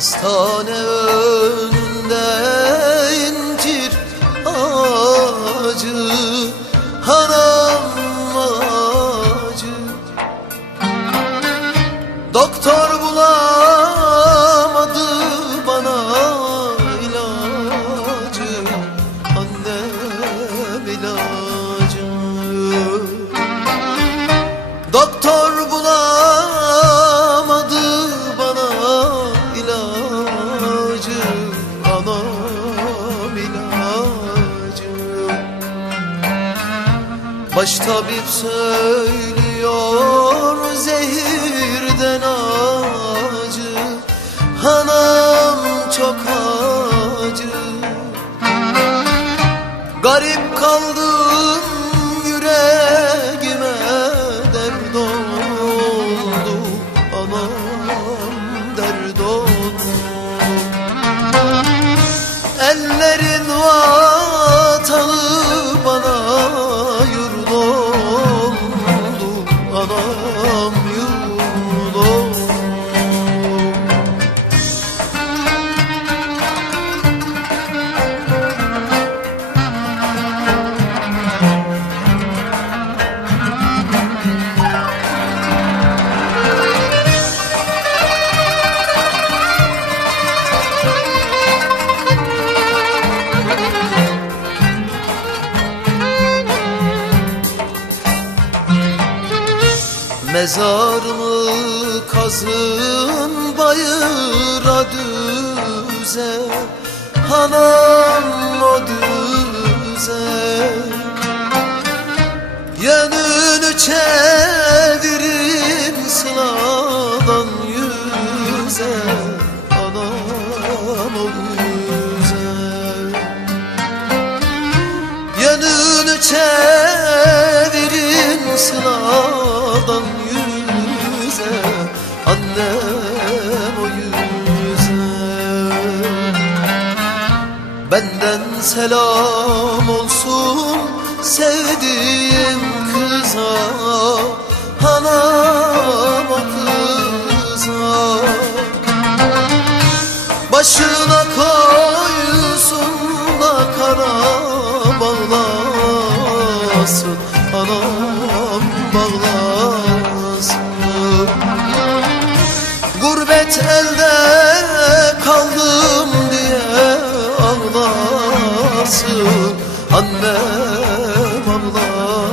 Hastane önünde incir ağacı Hanım ağacı Doktor bulamadı bana ilacı Annem ilacı Baş tabip söylüyor zehirden acı. Hanım çok acı. Garip kaldım yüreğime Mezarımı kazın bayıra düze? Hanam o düze? Yönünü çevirin sınadan yüze. Anam o yüze Yönünü çevirin sınadan selam olsun sevdiğim kıza Anam o kıza. Başına koysun da kara bağlasın Anam bağlasın. Gurbet elde kaldım nasıl annem ağlar